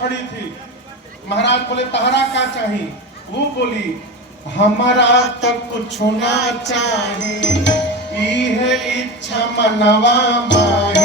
खड़ी थी। महाराज बोले तहरा का चाहिए? वो बोली हमारा तो कुछ ना चाहिए, ई है इच्छा मनवा माई।